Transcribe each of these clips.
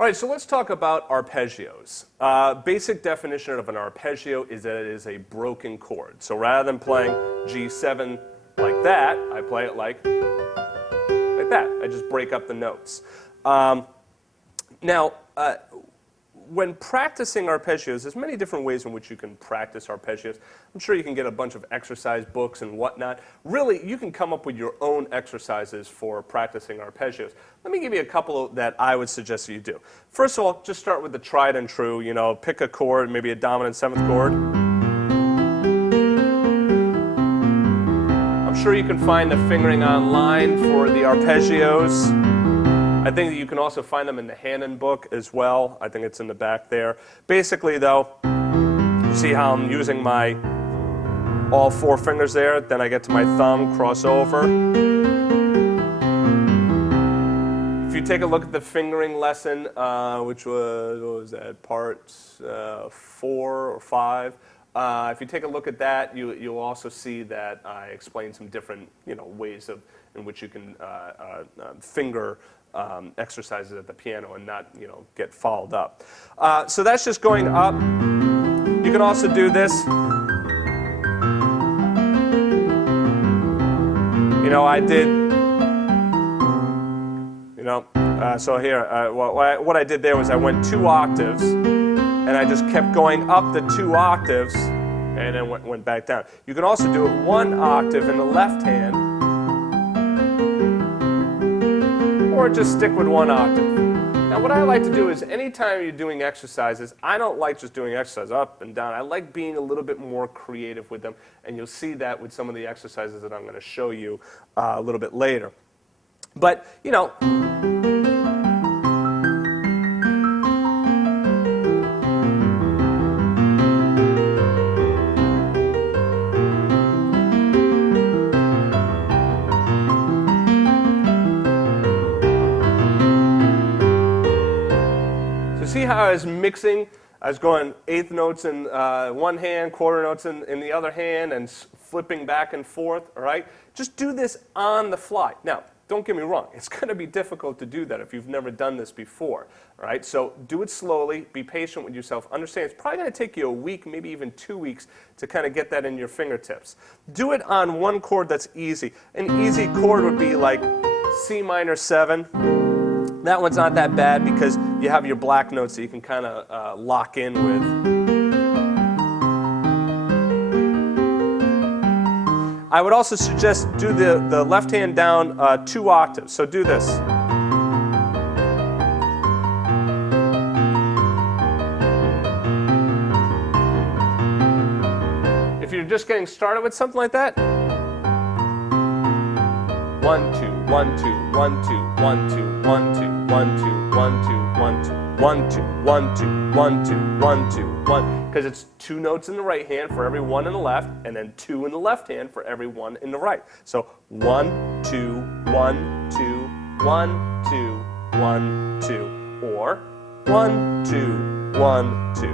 All right, so let's talk about arpeggios. Basic definition of an arpeggio is that it is a broken chord. So rather than playing G7 like that, I play it like that. I just break up the notes. Now, when practicing arpeggios, there's many different ways in which you can practice arpeggios. I'm sure you can get a bunch of exercise books and whatnot. Really, you can come up with your own exercises for practicing arpeggios. Let me give you a couple that I would suggest that you do. First of all, just start with the tried and true. You know, pick a chord, maybe a dominant 7th chord. I'm sure you can find the fingering online for the arpeggios. I think that you can also find them in the Hannon book as well. I think it's in the back there. Basically, though, you see how I'm using my all 4 fingers there. Then I get to my thumb, cross over. If you take a look at the fingering lesson, which was, what was that, part 4 or 5. If you take a look at that, you'll also see that I explain some different, ways in which you can finger exercises at the piano and not, get fouled up. So that's just going up. You can also do this. I did, so here, what I did there was I went 2 octaves, and I just kept going up the 2 octaves, and then went back down. You can also do it 1 octave in the left hand, or just stick with 1 octave. Now what I like to do is anytime you're doing exercises, I don't like just doing exercise up and down. I like being a little bit more creative with them, and you'll see that with some of the exercises that I'm going to show you a little bit later. But, see how I was mixing? I was going 1/8 notes in one hand, 1/4 notes in the other hand, and flipping back and forth, all right? Just do this on the fly. Now, don't get me wrong. It's going to be difficult to do that if you've never done this before, all right? So do it slowly. Be patient with yourself. Understand it's probably going to take you a week, maybe even 2 weeks to kind of get that in your fingertips. Do it on one chord that's easy. An easy chord would be like C minor 7. That one's not that bad because you have your black notes that you can kind of lock in with. I would also suggest do the left hand down 2 octaves. So do this. If you're just getting started with something like that, 1, 2, 1, 2, 1, 2, 1, 2, 1, 2, 1, 2, 1, 2, 1, 2, 1, 2, 1, 2, 1, 2, 1, 2, 1. Because it's 2 notes in the right hand for every 1 in the left, and then 2 in the left hand for every 1 in the right. So 1, 2, 1, 2, 1, 2, 1, 2. Or 1, 2, 1, 2,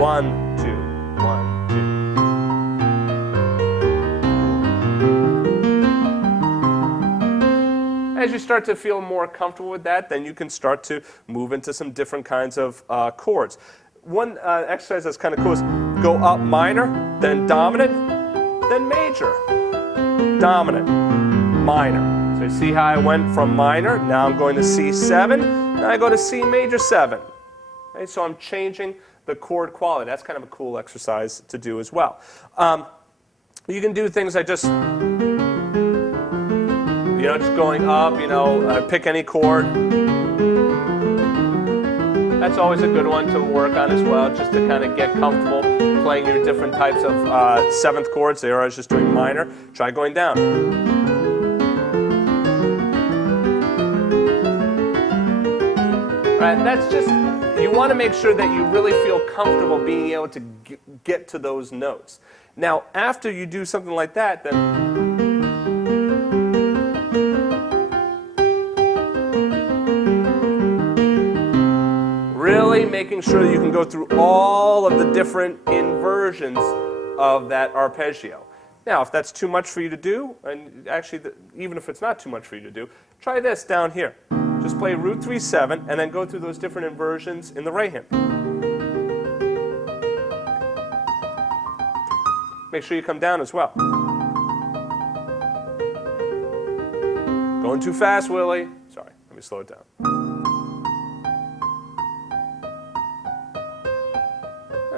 1, 2, 1, 2. As you start to feel more comfortable with that, then you can start to move into some different kinds of chords. One exercise that's kind of cool is go up minor, then dominant, then major. Dominant, minor. So you see how I went from minor, now I'm going to C7, now I go to C major 7. Okay, so I'm changing the chord quality. That's kind of a cool exercise to do as well. You can do things like just going up, pick any chord. That's always a good one to work on as well, just to kind of get comfortable playing your different types of 7th chords. There I was just doing minor. Try going down. All right, that's just, you want to make sure that you really feel comfortable being able to get to those notes. Now, after you do something like that, then really making sure that you can go through all of the different inversions of that arpeggio. Now, if that's too much for you to do, and actually, even if it's not too much for you to do, try this down here. just play root 3/7 and then go through those different inversions in the right hand. Make sure you come down as well. Going too fast, Willie. Sorry, let me slow it down.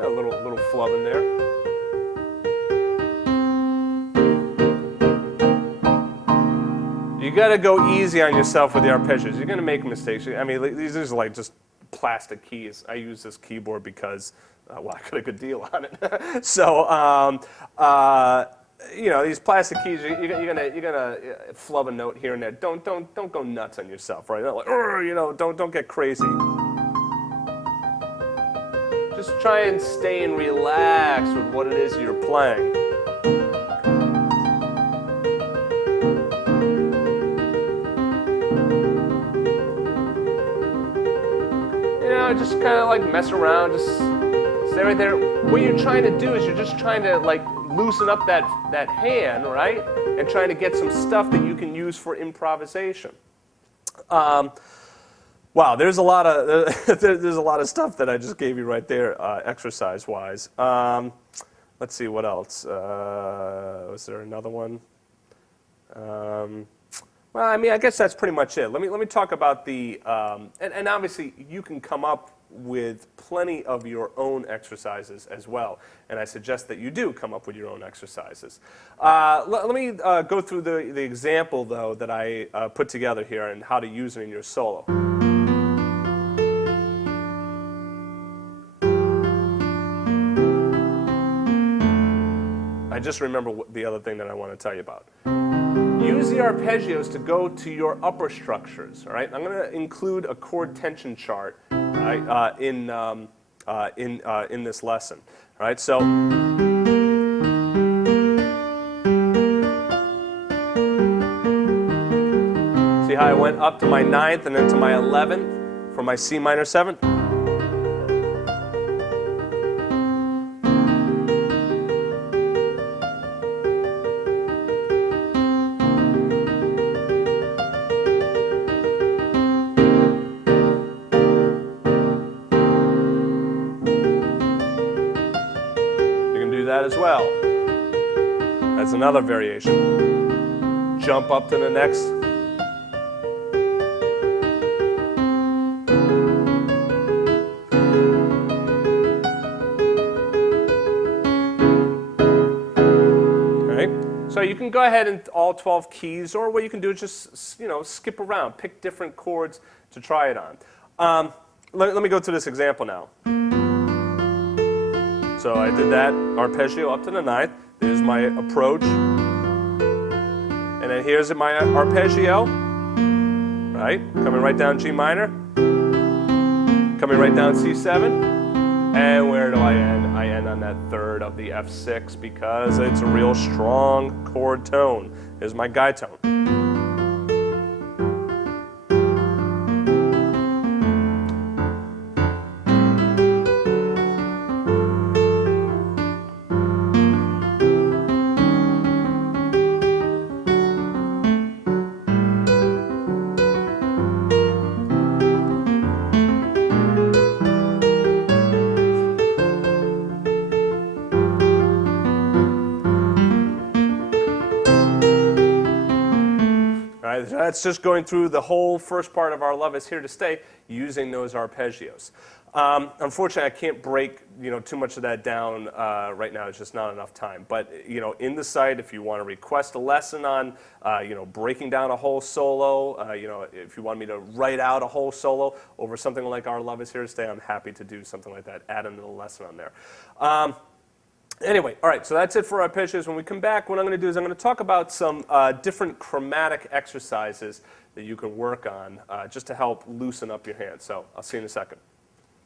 A little flub in there. You got to go easy on yourself with the arpeggios. You're going to make mistakes. I mean, these are like just plastic keys. I use this keyboard because, well, I got a good deal on it. So, you know, these plastic keys, you're gonna flub a note here and there. Don't go nuts on yourself, right? Not like, you know, don't get crazy. Just try and stay and relax with what it is you're playing. Just kind of like mess around, just stay right there. What you're trying to do is you're just trying to like loosen up that hand, right? And trying to get some stuff that you can use for improvisation. Wow, there's a lot of stuff that I just gave you right there, exercise-wise. Let's see what else. Was there another one? Well, I mean, I guess that's pretty much it. Let me talk about the, and obviously you can come up with plenty of your own exercises as well, and I suggest that you do come up with your own exercises. Let me go through the example, though, that I put together here and how to use it in your solo. I just remember the other thing that I want to tell you about. Use the arpeggios to go to your upper structures. All right, I'm going to include a chord tension chart, right, in this lesson. All right, so see how I went up to my 9th and then to my 11th for my C minor 7th. That as well. That's another variation. Jump up to the next. Okay. So you can go ahead and all 12 keys, or what you can do is just, you know, skip around, pick different chords to try it on. Let me go through this example now. So I did that arpeggio up to the 9th. There's my approach. And then here's my arpeggio, right? Coming right down G minor. Coming right down C7. And where do I end? I end on that 3rd of the F6 because it's a real strong chord tone. Here's my guide tone. That's just going through the whole first part of our Love Is Here to Stay using those arpeggios. Unfortunately, I can't break too much of that down right now. It's just not enough time. But in the site, if you want to request a lesson on breaking down a whole solo, if you want me to write out a whole solo over something like Our Love Is Here to Stay, I'm happy to do something like that. Add a little lesson on there. Anyway, all right, so that's it for arpeggios. When we come back, what I'm going to do is I'm going to talk about some different chromatic exercises that you can work on just to help loosen up your hands. So I'll see you in a second.